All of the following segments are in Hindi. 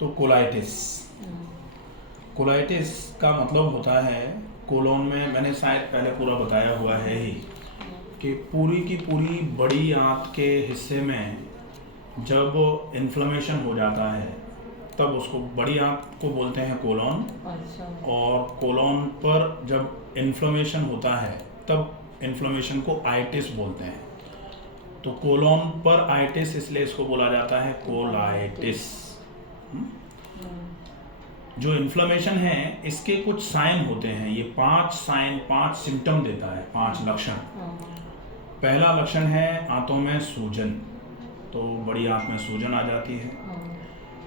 तो कोलाइटिस, कोलाइटिस का मतलब होता है कोलोन में, मैंने शायद पहले पूरा बताया हुआ है ही, कि पूरी की पूरी बड़ी आंत के हिस्से में जब इन्फ्लेमेशन हो जाता है तब उसको बड़ी आंत को बोलते हैं कोलोन। अच्छा। और कोलोन पर जब इन्फ्लेमेशन होता है तब इन्फ्लेमेशन को आइटिस बोलते हैं। तो कोलोन पर आइटिस इसलिए इसको बोला जाता है कोलाइटिस। जो इन्फ्लेमेशन है इसके कुछ साइन होते हैं, ये 5 साइन, 5 सिम्टम देता है, 5 लक्षण। पहला लक्षण है आंतों में सूजन, तो बड़ी आंत में सूजन आ जाती है।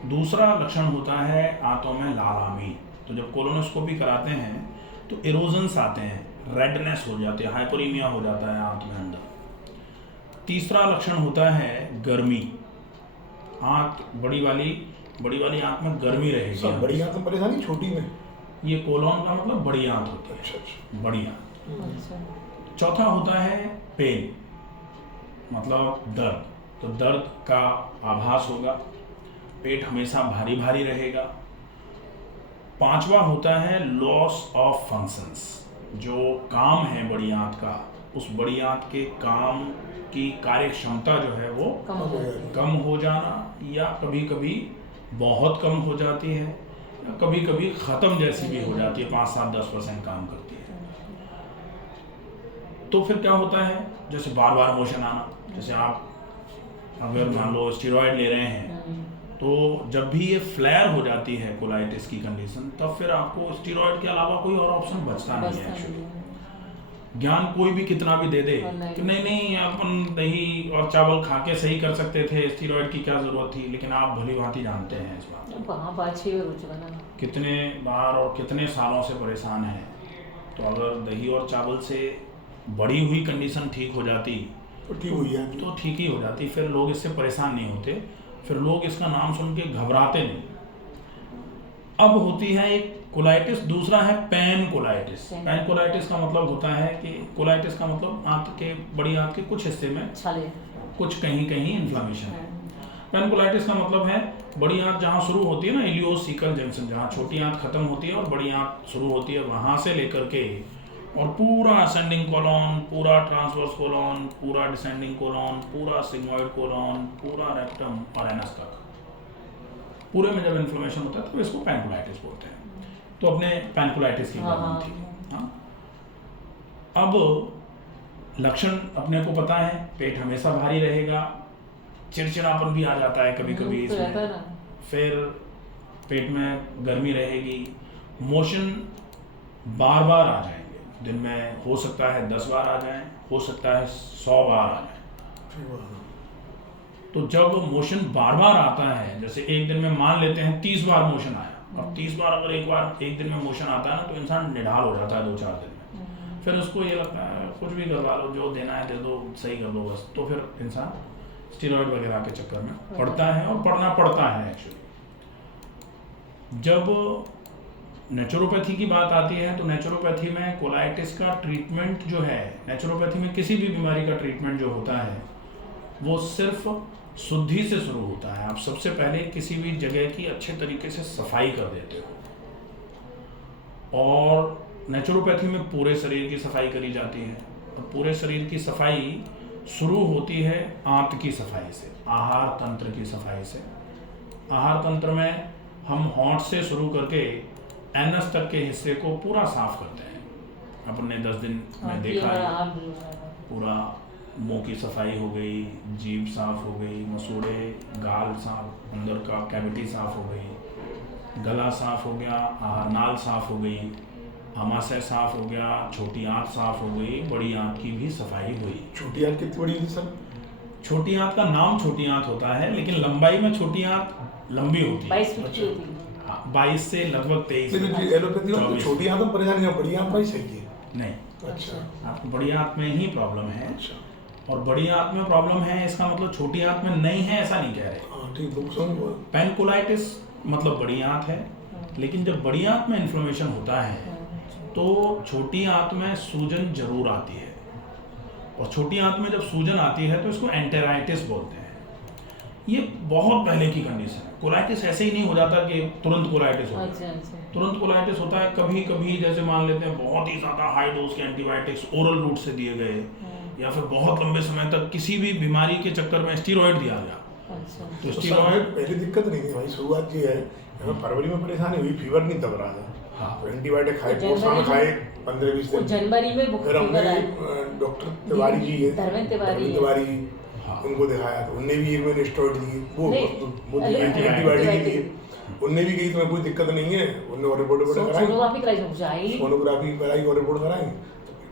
दूसरा लक्षण होता है आंतों में लालामी, तो जब कोलोनोस्कोपी कराते हैं तो इरोजन्स आते हैं, रेडनेस हो जाती है, हाइपोरीमिया हो जाता है आंत में अंदर। तीसरा लक्षण होता है गर्मी, आंत बड़ी वाली आंत में गर्मी रहेगी। सब बड़ी आंत में परेशानी, छोटी में ये कोलोन का मतलब बड़ी आंत होती है। अच्छा। बड़ी आंत। अच्छा। चौथा होता है पेन, मतलब दर्द, तो दर्द का आभास होगा, पेट हमेशा भारी भारी रहेगा। पांचवा होता है लॉस ऑफ फंक्शंस, जो काम है बड़ी आंत का, उस बड़ी आंत के काम की कार्य क्षमता जो है वो कम हो जाना, या कभी कभी बहुत कम हो जाती है, या कभी कभी ख़त्म जैसी भी हो जाती है, 5, 7, 10% काम करती है। तो फिर क्या होता है, जैसे बार बार मोशन आना, जैसे आप अगर मान लो स्टेरॉयड ले रहे हैं तो जब भी ये फ्लेयर हो जाती है कोलाइटिस की कंडीशन, तब फिर आपको स्टेरॉयड के अलावा कोई और ऑप्शन बचता नहीं है एक्चुअली। ज्ञान कोई भी कितना भी दे दे कि नहीं अपन दही और चावल खा के सही कर सकते थे, स्टेरॉयड की क्या जरूरत थी, लेकिन आप भली भांति जानते हैं इस बात, कितने बार और कितने सालों से परेशान हैं। तो अगर दही और चावल से बढ़ी हुई कंडीशन ठीक हो जाती तो ठीक हुई है, तो ठीक ही हो जाती, फिर लोग इससे परेशान नहीं होते, फिर लोग इसका नाम सुन के घबराते नहीं। अब होती है एक कोलाइटिस, दूसरा है पैन कोलाइटिस। पैन कोलाइटिस का मतलब होता है कि कोलाइटिस का मतलब आंत के, बड़ी आंत के कुछ हिस्से में कुछ कहीं कहीं इन्फ्लेमेशन है। पैन कोलाइटिस का मतलब है बड़ी आंत जहाँ शुरू होती है ना, इलियोसिकल जंक्शन, जहाँ छोटी आंत खत्म होती है और बड़ी आंत शुरू होती है, वहाँ से लेकर के और पूरा असेंडिंग कोलॉन, पूरा ट्रांसवर्स कोलॉन, पूरा डिसेंडिंग कोलॉन, पूरा सिग्मोइड कोलॉन, पूरा रेक्टम और एनस तक, पूरे में जब इन्फ्लेमेशन होता है तो इसको पैनकोलाइटिस बोलते हैं। तो अपने पैनकोलाइटिस की प्रॉब्लम थी। हाँ, अब लक्षण अपने को पता है, पेट हमेशा भारी रहेगा, चिड़चिड़ापन भी आ जाता है कभी कभी इसमें, फिर पेट में गर्मी रहेगी, मोशन बार बार आ जाएंगे, दिन में हो सकता है 10 बार आ जाएं, हो सकता है 100 बार आ जाएं। तो जब मोशन बार बार आता है, जैसे एक दिन में मान लेते हैं 30 बार मोशन आया, अब 30 बार अगर एक दिन में मोशन आता है ना, तो इंसान निढाल हो जाता है 2-4 दिन में, फिर उसको ये लगता है कुछ भी करवा लो, जो देना है दे दो, सही कर दो बस। तो फिर इंसान स्टेरॉइड वगैरह के चक्कर में पड़ता है, और पड़ना पड़ता है एक्चुअली। जब नेचुरोपैथी की बात आती है तो नेचुरोपैथी में कोलाइटिस का ट्रीटमेंट जो है, नेचुरोपैथी में किसी भी बीमारी का ट्रीटमेंट जो होता है वो सिर्फ शुद्धि से शुरू होता है। आप सबसे पहले किसी भी जगह की अच्छे तरीके से सफाई कर देते हो, और नेचुरोपैथी में पूरे शरीर की सफाई करी जाती है। तो पूरे शरीर की सफाई शुरू होती है आंत की सफाई से, आहार तंत्र की सफाई से। आहार तंत्र में हम होंठ से शुरू करके एनस तक के हिस्से को पूरा साफ करते हैं। अपन ने 10 दिन में देखा है, पूरा मुंह की सफाई हो गई, जीभ साफ हो गई, मसूड़े, गाल साफ, अंदर का कैविटी साफ हो गई, गला साफ हो गया, नाल साफ हो गई, आमाशय साफ हो गया, छोटी आंत साफ हो गई, बड़ी आंत की भी सफाई हुई। छोटी आंत कितनी बड़ी है सर? छोटी आंत का नाम छोटी आंत होता है, लेकिन लंबाई में छोटी आंत लंबी होती है, 22 से लगभग 23। एलोपैथी में छोटी आंत में परेशानी है, बड़ी आंत में ही सही है? नहीं, अच्छा, आपको बड़ी आंत में ही प्रॉब्लम है। अच्छा, और बड़ी आंत में प्रॉब्लम है इसका मतलब छोटी आंत में नहीं है ऐसा नहीं कह रहे। हाँ ठीक, तो समझ। पैनकोलाइटिस मतलब बड़ी आंत है, लेकिन जब बड़ी आंत में इन्फ्लेमेशन होता है तो छोटी आंत में सूजन जरूर आती है, और छोटी आंत में जब सूजन आती है तो इसको एंटेराइटिस बोलते हैं। ये बहुत पहले की कंडीशन है। कोलाइटिस ऐसे ही नहीं हो जाता कि तुरंत कोलाइटिस हो अच्छा जाए। अच्छा। तुरंत कोलाइटिस होता है कभी कभी, जैसे मान लेते हैं बहुत ही ज़्यादा हाई डोज के एंटीबायोटिक्स ओरल रूट से दिए गए, या फिर बहुत लंबे समय तक किसी भी बीमारी के चक्कर में स्टीरॉयड दिया गया। अच्छा तो तो स्टीरॉयड पहले दिक्कत नहीं थी भाई, शुरुआत ये है हमें फरवरी में परेशानी हुई, फीवर नहीं दब रहा था। हाँ। तो एंटीबायोटिक खाए, तो कोर्सान जनवरी खाए 15-20 वो दिन। जनवरी में फिर हमने फीवर आया। डॉक्टर तिवारी जी है, धर्मेंद्र तिवारी है। तिवारी हाँ। उनको दिखाया, तो उनने भी एक महीने स्टेरॉइड दिए, वो नहीं, एंटीबायोटिक ही दिए। उनने भी कही तुम्हें कोई दिक्कत नहीं है, उनने रिपोर्ट कराई, सोनोग्राफी कराई सब आई। सोनोग्राफी कराई और रिपोर्ट कराई,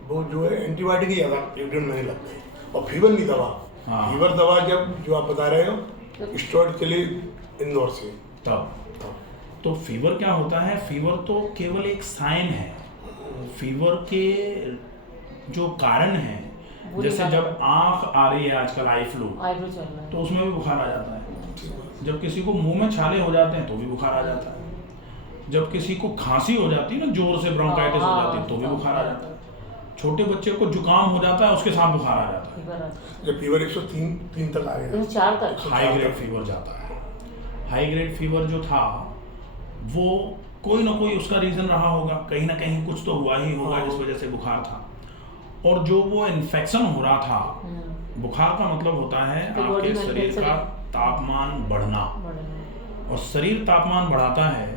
तो वो जो है एंटीबायोटिक ही ज़्यादा 1-1.5 महीने लग गए, और फीवर नहीं दवा। हाँ। फीवर दवा जब जो आप बता रहे हो स्टेरॉइड के लिए इंदौर से तब तब तो फीवर क्या होता है? फीवर तो केवल एक साइन है। फीवर के जो कारण है, वो जैसे नहीं जब आंख आ रही है आजकल आई फ्लू, आईब्रो चल रहा है। तो उसमें भी बुखार आ जाता है। जब किसी को मुंह में छाले हो जाते हैं तो भी बुखार आ जाता है। जब किसी को खांसी हो जाती है ना, जोर से ब्रोंकाइटिस हो जाती है, तो भी बुखार आ जाता है। छोटे बच्चे को जुकाम हो जाता है, उसके साथ बुखार आ जाता है। फीवर आता है। जब फीवर 103 तक आ गया, 104 तक। हाई ग्रेड फीवर जाता है। हाई ग्रेड फीवर जो था वो कोई ना कोई उसका रीजन रहा होगा, कहीं ना कहीं कुछ तो हुआ ही होगा जिस वजह से बुखार था। और जो वो इन्फेक्शन हो रहा था, बुखार का मतलब होता है तो बॉडी आपके में शरीर infection का तापमान बढ़ना। और शरीर तापमान बढ़ाता है,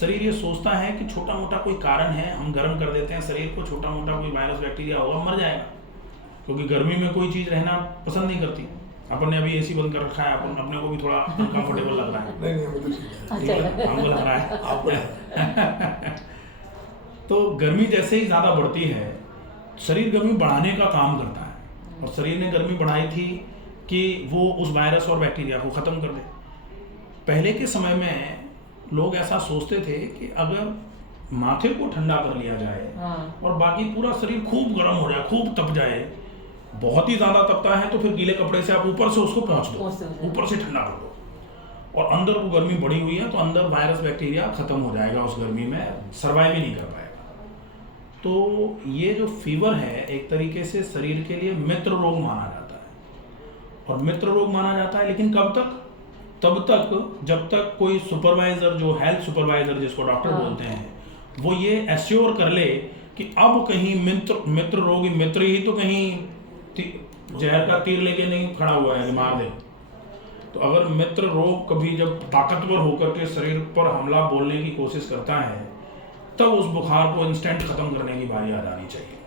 शरीर ये सोचता है कि छोटा मोटा कोई कारण है, हम गर्म कर देते हैं शरीर को, छोटा मोटा कोई वायरस बैक्टीरिया होगा, मर जाएगा। क्योंकि गर्मी में कोई चीज़ रहना पसंद नहीं करती। अपन ने अभी एसी बंद कर रखा है, अपन अपने को भी थोड़ा अनकंफर्टेबल लग रहा है। नहीं हमें तो ठीक है, ठीक है, हमको लग रहा है। आपको तो गर्मी जैसे ही ज़्यादा बढ़ती है, शरीर गर्मी बढ़ाने का काम करता है। और शरीर ने गर्मी बढ़ाई थी कि वो उस वायरस और बैक्टीरिया को ख़त्म कर दे। पहले के समय में लोग ऐसा सोचते थे कि अगर माथे को ठंडा कर लिया जाए और बाकी पूरा शरीर खूब गर्म हो जाए, खूब तप जाए, बहुत ही ज़्यादा तपता है तो फिर गीले कपड़े से आप ऊपर से उसको पहुँच दो, ऊपर से ठंडा कर दो, और अंदर वो गर्मी बढ़ी हुई है तो अंदर वायरस बैक्टीरिया खत्म हो जाएगा, उस गर्मी में सर्वाइव ही नहीं कर पाएगा। तो ये जो फीवर है एक तरीके से शरीर के लिए मित्र रोग माना जाता है। और मित्र रोग माना जाता है, लेकिन कब तक? तब तक जब तक कोई सुपरवाइजर, जो हेल्थ सुपरवाइजर जिसको डॉक्टर बोलते हैं, वो ये एश्योर कर ले कि अब कहीं मित्र रोगी मित्र ही तो कहीं जहर का तीर लेके नहीं खड़ा हुआ है मार दे। तो अगर मित्र रोग कभी जब ताकतवर होकर के शरीर पर हमला बोलने की कोशिश करता है, तब उस बुखार को इंस्टेंट खत्म करने की बारी आ जानी चाहिए।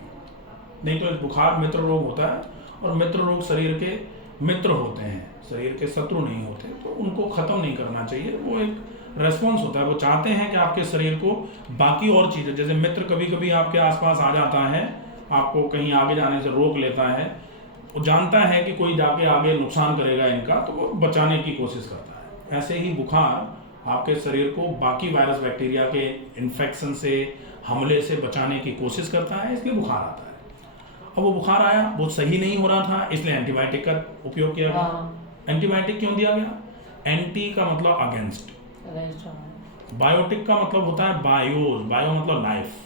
नहीं तो बुखार मित्र रोग होता है, और मित्र रोग शरीर के मित्र होते हैं, शरीर के शत्रु नहीं होते, तो उनको खत्म नहीं करना चाहिए। वो एक रेस्पॉन्स होता है, वो चाहते हैं कि आपके शरीर को बाकी और चीज़ें, जैसे मित्र कभी कभी आपके आसपास आ जाता है, आपको कहीं आगे जाने से रोक लेता है, वो जानता है कि कोई जाके आगे नुकसान करेगा इनका, तो वो बचाने की कोशिश करता है। ऐसे ही बुखार आपके शरीर को बाकी वायरस बैक्टीरिया के इन्फेक्शन से, हमले से बचाने की कोशिश करता है, इसलिए बुखार आता है। अब वो बुखार आया, वो सही नहीं हो रहा था, इसलिए एंटीबायोटिक का उपयोग किया गया। एंटीबायोटिक क्यों दिया गया? एंटी का मतलब अगेंस्ट, बायोटिक का मतलब होता है बायोस, बायो मतलब लाइफ।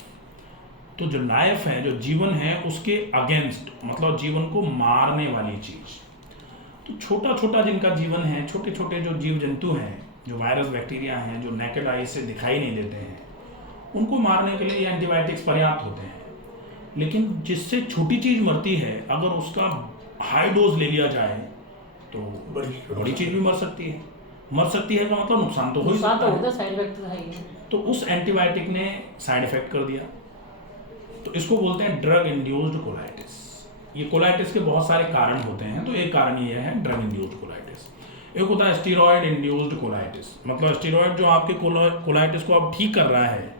तो जो लाइफ है, जो जीवन है, उसके अगेंस्ट मतलब जीवन को मारने वाली चीज। तो छोटा छोटा जिनका जीवन है, छोटे छोटे जो जीव जंतु हैं, जो वायरस बैक्टीरिया हैं, जो नेकेड आई से दिखाई नहीं देते हैं, उनको मारने के लिए एंटीबायोटिक्स पर्याप्त होते हैं। लेकिन जिससे छोटी चीज मरती है, अगर उसका हाई डोज ले लिया जाए तो बड़ी चीज भी मर सकती है। मर सकती है का मतलब नुकसान तो हो ही सकता है। साइड इफेक्ट तो है ही। तो उस एंटीबायोटिक ने साइड इफेक्ट कर दिया, तो इसको बोलते हैं ड्रग इंड्यूस्ड कोलाइटिस। ये कोलाइटिस के बहुत सारे कारण होते हैं, तो एक कारण ये है ड्रग इंड्यूस्ड कोलाइटिस। एक होता है स्टीरॉयड इंड्यूस्ड कोलाइटिस, मतलब स्टीरॉयड जो आपके कोलाइटिस को अब ठीक कर रहा है,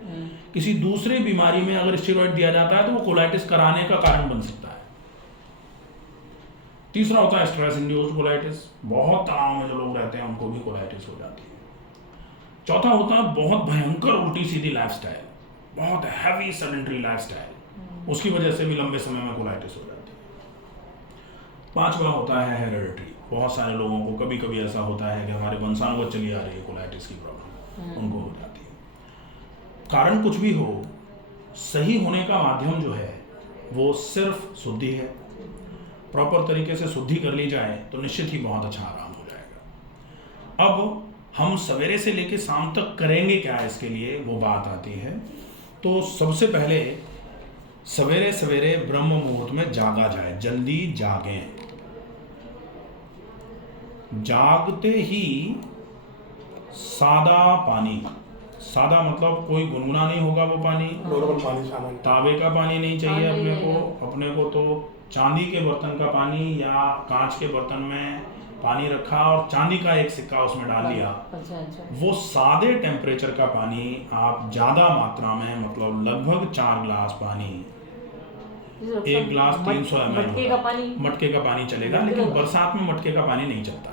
किसी दूसरे बीमारी में अगर स्टीरॉयड दिया जाता है तो वो कोलाइटिस कराने का कारण बन सकता है। तीसरा होता है स्ट्रेस इंड्यूस्ड कोलाइटिस, बहुत तनाव में जो लोग रहते हैं उनको भी कोलाइटिस हो जाती है। चौथा होता है बहुत भयंकर उल्टी सीधी लाइफस्टाइल, बहुत हैवी सेडेंटरी लाइफस्टाइल, उसकी वजह से भी लंबे समय में कोलाइटिस हो जाती है। पांचवा होता है हेरेडिटरी, बहुत सारे लोगों को कभी कभी ऐसा होता है कि हमारे वंशानुगत चली आ रही है कोलाइटिस की प्रॉब्लम, उनको हो जाती है। कारण कुछ भी हो, सही होने का माध्यम जो है वो सिर्फ शुद्धि है। प्रॉपर तरीके से शुद्धि कर ली जाए तो निश्चित ही बहुत अच्छा आराम हो जाएगा। अब हम सवेरे से लेकर शाम तक करेंगे क्या इसके लिए, वो बात आती है। तो सबसे पहले सवेरे सवेरे ब्रह्म मुहूर्त में जागा जाए, जल्दी जागें। जागते ही सादा पानी, सादा मतलब कोई गुनगुना नहीं होगा वो पानी, नॉर्मल पानी सामान्य। तावे का पानी नहीं चाहिए हाँ, अपने नहीं, को। अपने को तो चांदी के बर्तन का पानी या कांच के बर्तन में पानी रखा और चांदी का एक सिक्का उसमें डाल लिया, अच्छा अच्छा। वो सादे टेम्परेचर का पानी आप ज़्यादा मात्रा में, मतलब लगभग 4 गिलास पानी, एक गिलास 300 ml मटके का पानी, मटके का पानी चलेगा। लेकिन बरसात में मटके का पानी नहीं चलता,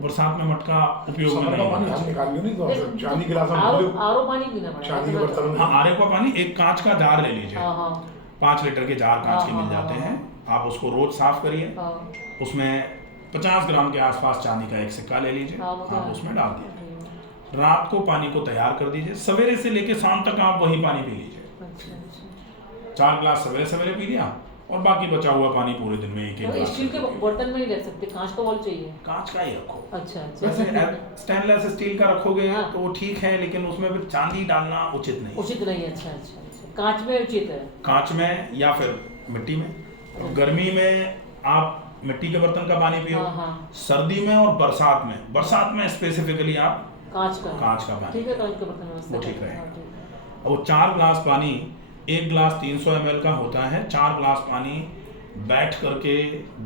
बरसात में मटका उपयोग में समर नहीं का पानी होता। हम निकाल लियो नहीं तो चांदी गिलास हम भूले आरो पानी पीना पड़ेगा। चांदी के बर्तन में। हाँ, आरे का पानी, एक कांच का जार ले लीजिए, हाँ हाँ 5 लीटर के जार कांच के हाँ, मिल हाँ, जाते हाँ, हैं। आप उसको रोज साफ करिए, हाँ उसमें 50 ग्राम के आसपास चांदी का एक सिक्का ले लीजिए, हाँ, वो तो आप है। उसमें डाल दीजिए। रात को पानी को तैयार कर दीजिए, सवेरे से लेकर शाम तक आप वही पानी पी लीजिए। अच्छा अच्छा। 4 गिलास सवेरे सवेरे पी लिया और बाकी बचा हुआ पानी पूरे दिन में एक एक तो गिलास स्टील के करके पी। बर्तन में नहीं रख सकते, कांच का बॉल चाहिए। कांच का ही रखो। अच्छा अच्छा। वैसे स्टेनलेस स्टील का रखोगे हाँ। तो वो ठीक है, लेकिन उसमें फिर चांदी डालना उचित नहीं। उचित नहीं है। अच्छा अच्छा अच्छा। कांच में उचित है। कांच में या फिर मिट्टी में। गर्मी में आप मिट्टी के बर्तन का पानी पियो, हाँ हाँ। सर्दी में और बरसात में स्पेसिफिकली आप कांच का पानी, ठीक है, कांच के बर्तन में वो ठीक रहेगा। हाँ, ठीक है। और 4 गिलास पानी, 1 गिलास 300 ml का होता है, 4 गिलास पानी बैठ करके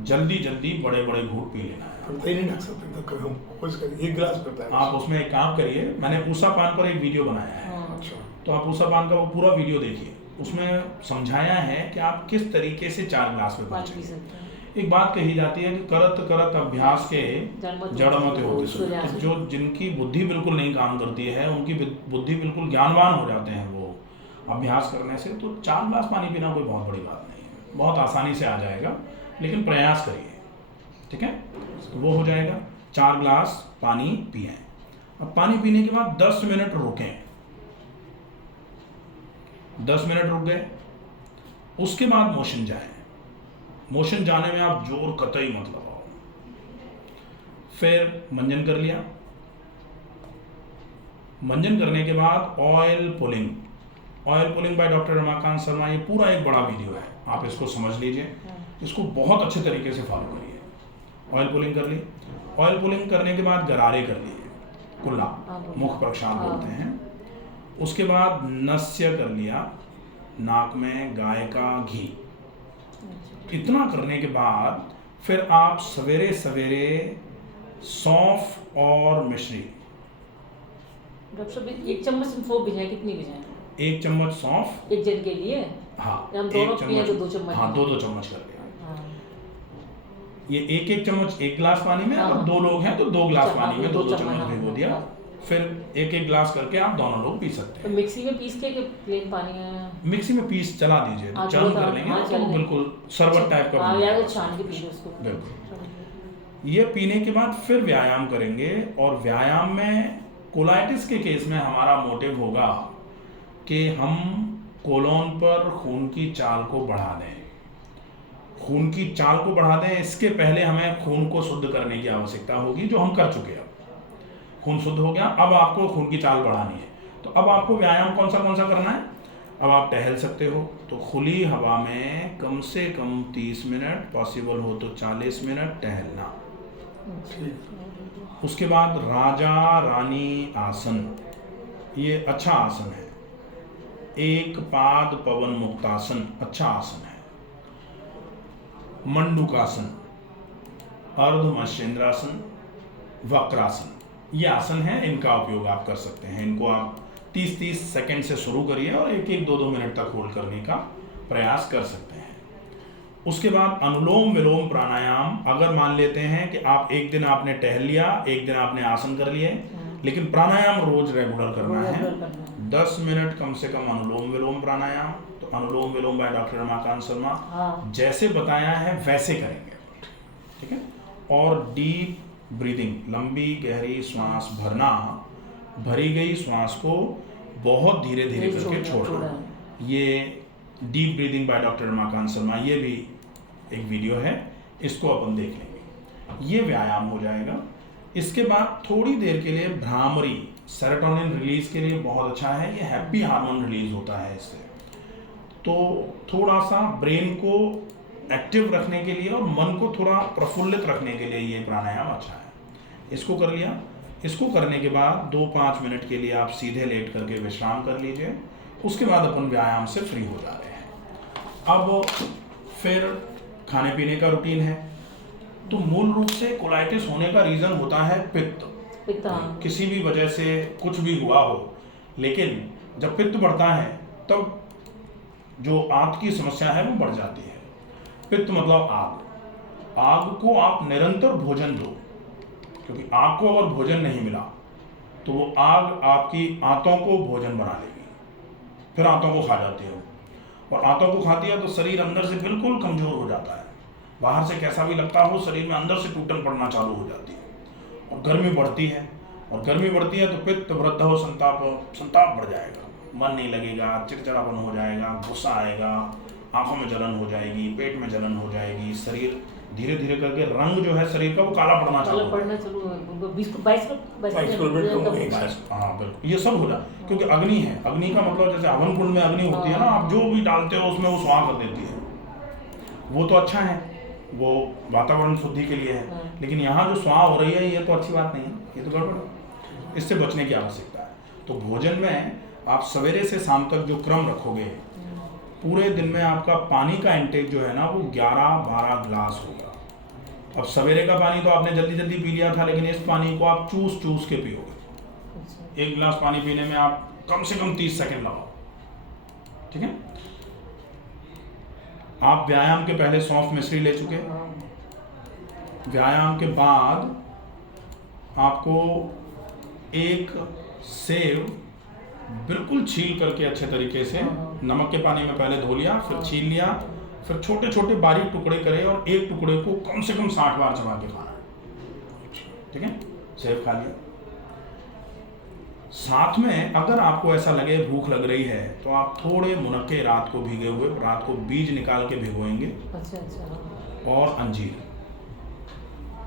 जल्दी जल्दी बड़े बड़े घूंट पी लेना है। हम तो ही नहीं ढक सकते, तो कभी हम कोशिश करिए 1 गिलास पीता है। आप उसमें एक काम करिए, मैंने ऊषा पान पर एक वीडियो बनाया है, हाँ। अच्छा तो आप ऊषा पान का वो पूरा वीडियो देखिए। उसमें समझाया है कि आप किस तरीके से 4 गिलास में पानी पी पहुंचेंगे। सकते हैं। एक बात कही जाती है कि करत करत अभ्यास के जड़मत होते सुख। सूर्यास्त। तो जो जिनकी बुद्धि बिल्कुल नहीं काम करती है, उनकी बुद्धि बिल्कुल ज्ञानवान हो जाते हैं वो अभ्यास करने से। तो 4 गिलास पानी पीना कोई बहुत बड़ी बात नहीं है, बहुत आसानी से आ जाएगा, लेकिन प्रयास करिए, ठीक है। तो वो हो जाएगा, 4 गिलास पानी पिए। अब पानी पीने के बाद 10 मिनट रुकें, 10 मिनट रुक गए, उसके बाद मोशन जाएं। मोशन जाने में आप जोर कतई मत लगाओ। फिर मंजन कर लिया, मंजन करने के बाद oil pulling by doctor Ramakant Sharma, ये पूरा एक बड़ा वीडियो है, आप इसको समझ लीजिए, इसको बहुत अच्छे तरीके से फॉलो करिए। ऑयल पुलिंग कर ली, ऑयल पुलिंग करने के बाद गरारे कर लिए, कुल्ला मुख प्रक्षाल बोलते हैं। उसके बाद नस्य कर लिया, नाक में गाय का घी। इतना करने के बाद फिर आप सवेरे सवेरे सौंफ और मिश्री, डॉक्टर साहब 1 चम्मच सौंफ भिजाएं, कितनी भिजाएं? 1 चम्मच सौंफ, एक जन के लिए। हाँ हम 1 दोनों पिए चम्मच, तो 2 चम्मच। हाँ 2-2 चम्मच कर लिया। हाँ। ये 1-1 चम्मच 1 गिलास पानी में, हाँ। अगर 2 लोग हैं तो 2 गिलास अच्छा, पानी में हाँ, 2-2 दो चम्मच चम्मच, भिगो हाँ, दिया। हाँ। फिर 1-1 गिलास करके आप दोनों लोग पी सकते तो हैं। मिक्सी में पीस के प्लेन पानी में? मिक्सी में पीस चला दीजिए, हाँ, चालू तो कर लेंगे हाँ, तो चल लेंगे। बिल्कुल शरबत टाइप का हाँ बन यार, जाएगा। छान के पी लो उसको। बिल्कुल। ये पीने के बाद फिर व्यायाम करेंगे, और व्यायाम में कोलाइटिस के केस में हमारा मोटिव होगा कि हम कोलोन पर खून की चाल को बढ़ा दें। खून की चाल को बढ़ा दें, इसके पहले हमें खून को शुद्ध करने की आवश्यकता होगी, जो हम कर चुके हैं। खून शुद्ध हो गया, अब आपको खून की चाल बढ़ानी है। तो अब आपको व्यायाम कौन सा करना है। अब आप टहल सकते हो, तो खुली हवा में कम से कम 30 मिनट, पॉसिबल हो तो 40 मिनट टहलना। उसके बाद राजा रानी आसन, ये अच्छा आसन है। एक पाद पवन मुक्तासन, अच्छा आसन है। मंडूकासन, अर्धमर्शेंद्रासन, वक्रासन, ये आसन है, इनका उपयोग आप कर सकते हैं। इनको आप 30-30 सेकंड से शुरू करिए और 1-1, 2-2 मिनट तक होल्ड करने का प्रयास कर सकते हैं। उसके बाद अनुलोम विलोम प्राणायाम, अगर मान लेते हैं कि आप एक दिन आपने टहल लिया, एक दिन आपने आसन कर लिए, लेकिन प्राणायाम रोज रेगुलर करना है। 10 मिनट कम से कम अनुलोम विलोम प्राणायाम। तो अनुलोम विलोम बाय डॉक्टर रमाकांत शर्मा, जैसे बताया है वैसे करेंगे, ठीक है। और डीप ब्रीदिंग, लंबी गहरी श्वास भरना, भरी गई श्वास को बहुत धीरे धीरे करके छोड़ना। ये deep breathing by doctor Ramakant Sharma, ये भी एक वीडियो है, इसको अपन देख लेंगे। ये व्यायाम हो जाएगा। इसके बाद थोड़ी देर के लिए भ्रामरी सेरोटोनिन रिलीज के लिए बहुत अच्छा है, ये हैप्पी हार्मोन रिलीज होता है इससे। तो थोड़ा सा ब्रेन को एक्टिव रखने के लिए और मन को थोड़ा प्रफुल्लित रखने के लिए ये प्राणायाम अच्छा है। इसको कर लिया। इसको करने के बाद 2-5 मिनट के लिए आप सीधे लेट करके विश्राम कर लीजिए। उसके बाद अपन व्यायाम से फ्री हो जा रहे हैं। अब फिर खाने पीने का रूटीन है। तो मूल रूप से कोलाइटिस होने का रीज़न होता है पित्त। किसी भी वजह से कुछ भी हुआ हो, लेकिन जब पित्त बढ़ता है तब जो आंत की समस्या है वो बढ़ जाती है। पित्त मतलब आग। आग को आप निरंतर भोजन दो, क्योंकि आग को अगर भोजन नहीं मिला तो वो आग आपकी आंतों को भोजन बना लेगी, फिर आंतों को खा जाती है। और आंतों को खाती है तो शरीर अंदर से बिल्कुल कमजोर हो जाता है। बाहर से कैसा भी लगता हो, शरीर में अंदर से टूटन पड़ना चालू हो जाती है और गर्मी बढ़ती है। और गर्मी बढ़ती है तो पित्त वृद्ध हो संताप बढ़ जाएगा, मन नहीं लगेगा, चिड़चिड़ापन हो जाएगा, गुस्सा आएगा, आंखों में जलन हो जाएगी, पेट में जलन हो जाएगी, शरीर धीरे धीरे करके रंग जो है शरीर का वो काला पड़ना चालू हो जाएगा। हाँ बिल्कुल, ये सब हो जाए क्योंकि अग्नि है। अग्नि का मतलब जैसे हवन कुंड में अग्नि होती है ना, आप जो भी डालते हो उसमें वो स्वाहा कर देती है। वो तो अच्छा है, वो वातावरण शुद्धि के लिए है, लेकिन यहाँ जो स्वाहा हो रही है ये तो अच्छी बात नहीं है, ये तो गड़बड़ है। इससे बचने की आवश्यकता है। तो भोजन में आप सवेरे से शाम तक जो क्रम रखोगे, पूरे दिन में आपका पानी का इंटेक जो है ना वो 11-12 गिलास होगा। अब सवेरे का पानी तो आपने जल्दी जल्दी पी लिया था, लेकिन इस पानी को आप चूस चूस के पियोगे। 1 गिलास पानी पीने में आप कम से कम 30 सेकंड लगाओ, ठीक है। आप व्यायाम के पहले सौंफ मिश्री ले चुके, व्यायाम के बाद आपको एक सेव बिल्कुल छील करके अच्छे तरीके से नमक के पानी में पहले धो लिया, फिर छील लिया, फिर छोटे छोटे बारीक टुकड़े करे और एक टुकड़े को कम से कम 60 बार चबा के खाना है, ठीक है। सेव खा लिया। साथ में अगर आपको ऐसा लगे भूख लग रही है तो आप थोड़े मुनक्के रात को भीगे हुए, रात को बीज निकाल के भिगोएंगे। अच्छा। और अंजीर।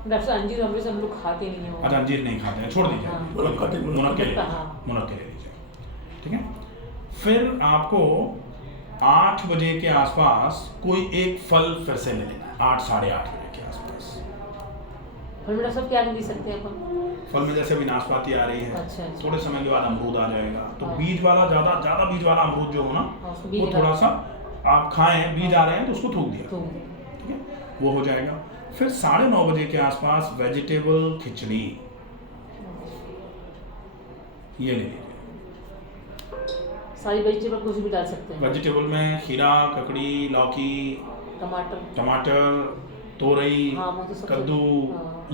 डॉक्टर अंजीर हम लोग खाते नहीं हैं। अच्छा, अंजीर नहीं खाते हैं, छोड़ दीजिए। मुनक्के ले लीजिए, ठीक है। फिर आपको 8 बजे के आसपास कोई एक फल फिर से ले लेना है, 8-8:30 बजे के आसपास। फल में डॉक्टर क्या ले सकते हैं अपन? फल में जैसे अभी नाशपाती आ रही है, अच्छा। थोड़े समय के बाद अमरूद आ जाएगा, तो बीज वाला ज़्यादा बीज वाला अमरूद जो हो ना वो थोड़ा सा आप खाएं। बीज आ रहे हैं तो उसको थूक दिया, ठीक है, वो हो जाएगा। फिर 9:30 बजे के आसपास वेजिटेबल खिचड़ी ये ले लीजिए। सारी वेजिटेबल कुछ भी डाल सकते हैं। वेजिटेबल में खीरा, ककड़ी, लौकी, टमाटर, तोरई, कद्दू,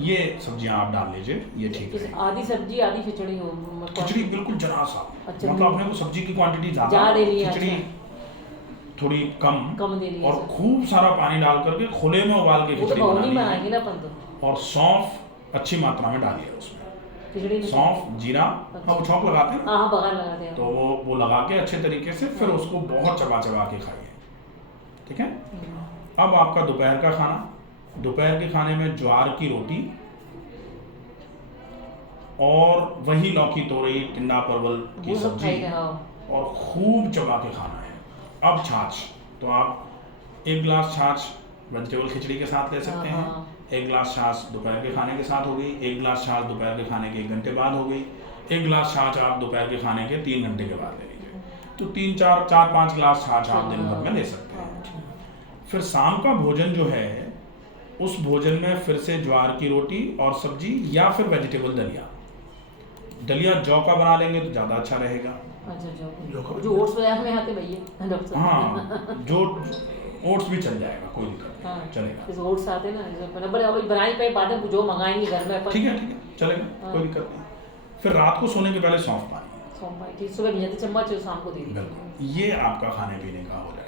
ये सब्जियां आप डाल लीजिए, ये ठीक है। आधी सब्जी आधी खिचड़ी हो। खिचड़ी बिल्कुल जरा सा, अच्छा, मतलब अपने को सब्जी की क्वांटिटी ज़्यादा देनी है, खिचड़ी थोड़ी कम देनी है, और अच्छा। खूब सारा पानी डाल करके खुले में उबाल के खिचड़ी बनाएंगे ना अपन तो। और सौंफ अच्छी मात्रा में डालिए उसमें, सौंफ, जीरा, हाँ वो छौंक लगाते हैं, हाँ बघार लगाते हैं, तो वो लगा के अच्छे तरीके से फिर उसको बहुत चबा के खाइए, ठीक है। अब आपका दोपहर का खाना। दोपहर के खाने में ज्वार की रोटी और वही लौकी, तोरई, टिंडा, परवल की सब्जी और खूब चबा के खाना है। अब छाछ, तो आप 1 गिलास छाछ वेजिटेबल खिचड़ी के साथ ले सकते हैं। 1 गिलास छाछ दोपहर के खाने के साथ हो गई। 1 गिलास छाछ दोपहर के खाने के 1 घंटे बाद हो गई। 1 गिलास छाछ आप दोपहर के खाने के 3 घंटे के बाद ले लीजिए। तो 3-4-5 गिलास छाछ आप दिन भर में ले सकते हैं। फिर शाम का भोजन जो है, उस भोजन में फिर से ज्वार की रोटी और सब्जी या फिर वेजिटेबल दलिया जौ का बना लेंगे तो ज़्यादा अच्छा रहेगा। अच्छा, जो ओट्स वगैरह में आते भैया डॉक्टर। हाँ, जो ओट्स भी चल जाएगा, कोई दिक्कत नहीं, चलेगा। ओट्स आते हैं ना, बनाई पे बात है, जो मंगाएंगे घर में अपन। ठीक है, चलेगा, कोई दिक्कत नहीं। फिर रात को सोने के पहले सौंफ पानी, सुबह भिजाते चम्मच शाम को दे दीजिए। ये आपका खाने पीने का हो जाएगा।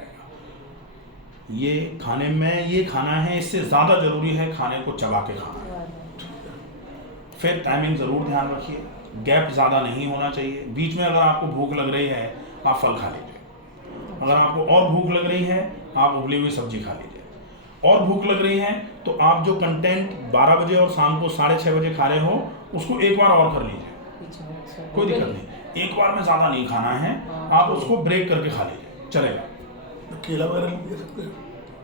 ये खाने में ये खाना है, इससे ज़्यादा ज़रूरी है खाने को चबा के खाना। फिर टाइमिंग ज़रूर ध्यान रखिए, गैप ज़्यादा नहीं होना चाहिए। बीच में अगर आपको भूख लग रही है आप फल खा लीजिए, अगर आपको और भूख लग रही है आप उबली हुई सब्जी खा लीजिए, और भूख लग रही है तो आप जो कंटेंट 12 बजे और शाम को 6:30 बजे खा रहे हो उसको एक बार और कर लीजिए, बीच में, अच्छा, कोई हो दिक्कत गई? नहीं। एक बार में ज़्यादा नहीं खाना है, हाँ, आप उसको ब्रेक करके खा लीजिए, चलेगा। तो केला वगैरह ले सकते हैं।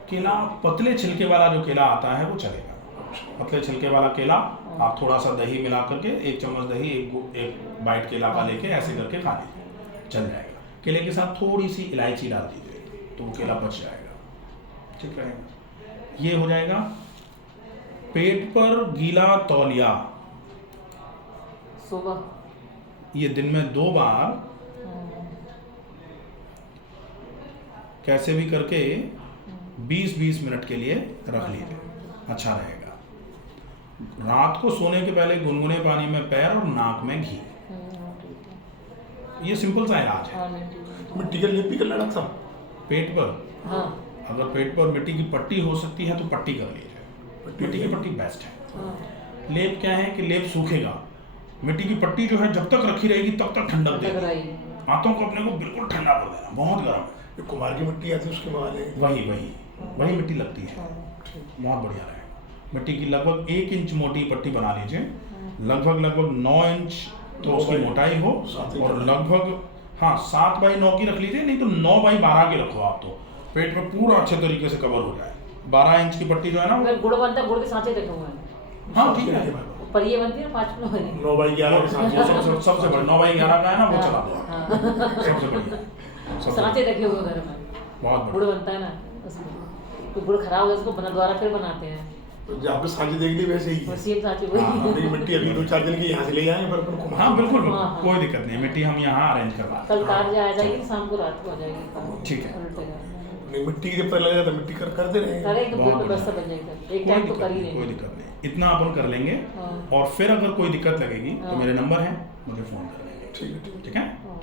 केला पतले छिलके वाला जो केला आता है वो चलेगा। पतले छिलके वाला केला आप थोड़ा सा दही मिला करके, 1 चम्मच दही, एक बाइट केला का लेके ऐसे करके खा लीजिए, चल जाएगा। केले के साथ थोड़ी सी इलायची डाल दीजिए तो वो केला पच जाएगा, ठीक रहेगा। ये हो जाएगा। पेट पर गीला तौलिया, सुबह ये दिन में 2 बार कैसे भी करके 20-20 मिनट के लिए रख लीजिए, अच्छा रहेगा। रात को सोने के पहले गुनगुने पानी में पैर और नाक में घी, ठीक है। ये सिंपल सा इलाज है। हाँ, नहीं, ठीक है। मिट्टी का लेप भी करना डॉक्टर साहब? पेट पर हाँ, अगर पेट पर मिट्टी की पट्टी हो सकती है तो पट्टी कर लीजिए, मिट्टी की पट्टी बेस्ट है। हाँ, लेप क्या है कि लेप सूखेगा, मिट्टी की पट्टी जो है जब तक रखी रहेगी तब तक ठंडक लग देगी। रही है। हाथों को अपने को बिल्कुल ठंडा कर देना, बहुत गर्म है। जो कुमार की मिट्टी आती है उसके मंगा लें। वही मिट्टी लगती है, हाँ, बहुत बढ़िया रहेगा। मिट्टी की लगभग 1 इंच मोटी पट्टी बना लीजिए, लगभग 9 इंच तो उसकी मोटाई हो, और लगभग 7 बाई 9 की रख लीजिए, नहीं तो 9 बाई 12 की रखो आप, तो पेट में पूरा अच्छे तरीके से कवर हो जाए। 12 इंच की पट्टी जो है ना अगर गुड़ बनता है, गुड़ के सांचे रखे हुए हैं। हाँ ठीक है, पर ये बनती है 5 किलो वाली। 9 बाई 11 के साथ वो सबसे बड़ा 9 बाई 11 का है ना, वो चला दो, हाँ, सबसे बढ़िया, सबसे सांचे रखे हुए घर में। बहुत गुड़ बढ़िया। बनता है ना उसमें, तो गुड़ खराब हो जाए उसको बना दोबारा फिर बनाते हैं। तो जो आपने सांची देख ली वैसे ही है। सेम सांचे हाँ, वही। मेरी मिट्टी अभी 2-4 दिन की यहाँ से ले आएंगे, पर अपन कुमार। हाँ बिल्कुल हाँ, हाँ। कोई दिक्कत नहीं, मिट्टी हम यहाँ अरेंज करवा देंगे। कल कार आ जाएगी, शाम को रात को आ जाएगी। ठीक है। उल्टे का। नहीं, मिट्टी की जब पता लग जाता है मिट्टी करते रहे। अरे तो बहुत बिल्कुल बढ़िया। व्यवस्था बन जाएगी, एक कोई टाइम तो दिक्कत कर ही नहीं, कोई नहीं। दिक्कत नहीं, इतना अपन कर लेंगे। हाँ। और फिर अगर कोई दिक्कत लगेगी तो हाँ। मेरे नंबर है, मुझे फ़ोन कर लेंगे, ठीक है, ठीक है। ठीक है। हाँ।